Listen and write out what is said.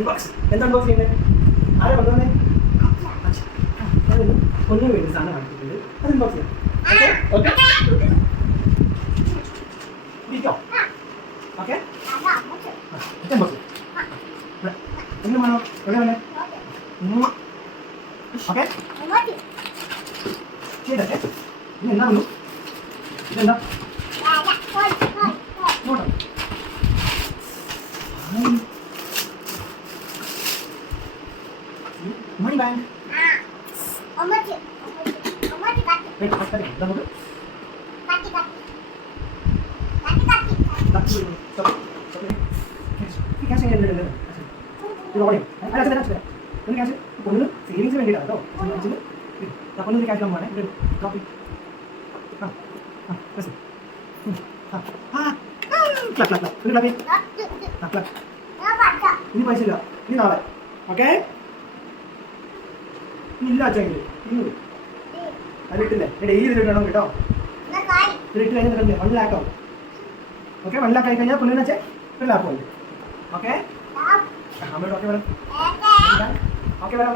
എന്താ അൺബോക്സ് ചെയ്യുന്നത്? ആരാ കൊണ്ടുവന്നേ? കൊണ്ടുപോയി വേണ്ടി സാധനം കാണിച്ചിട്ടുണ്ട്. അത് അൺബോക്സ് ചെയ്യാം. ഓക്കെ ഇരിക്കോ? ഓക്കെ അൺബോക്സ് എങ്ങനെ വേണോ? എവിടെ വേണേ? ഓക്കെ ചെയ്തേ. ഇനി എന്താ വന്നു? ഇതെന്താ? മണി ബാങ്ക് നമുക്ക് സേവിങ്സ് വേണ്ടിയിട്ടാണ് കേട്ടോ. പൊന്നിന് ക്യാഷ് ആകുമ്പോൾ കോപ്പി ഇനി പൈസ ഇല്ല, ഇനി നാളെ. ഓക്കെ ഇല്ല അച്ഛെങ്കിൽ അതിലിട്ടില്ലേ? ഡെയിലി ഇതിലിട്ടണം കേട്ടോ. ഇതിലിട്ട് കഴിഞ്ഞാൽ 1 lakh ആവും. ഓക്കെ 1 lakh ആയി കഴിഞ്ഞാൽ പൊന്നിന് വെച്ചാൽ 1 lakh ആവും. ഓക്കെ അമ്മയോട് ഓക്കെ പറയാം. ഓക്കെ പറയാം.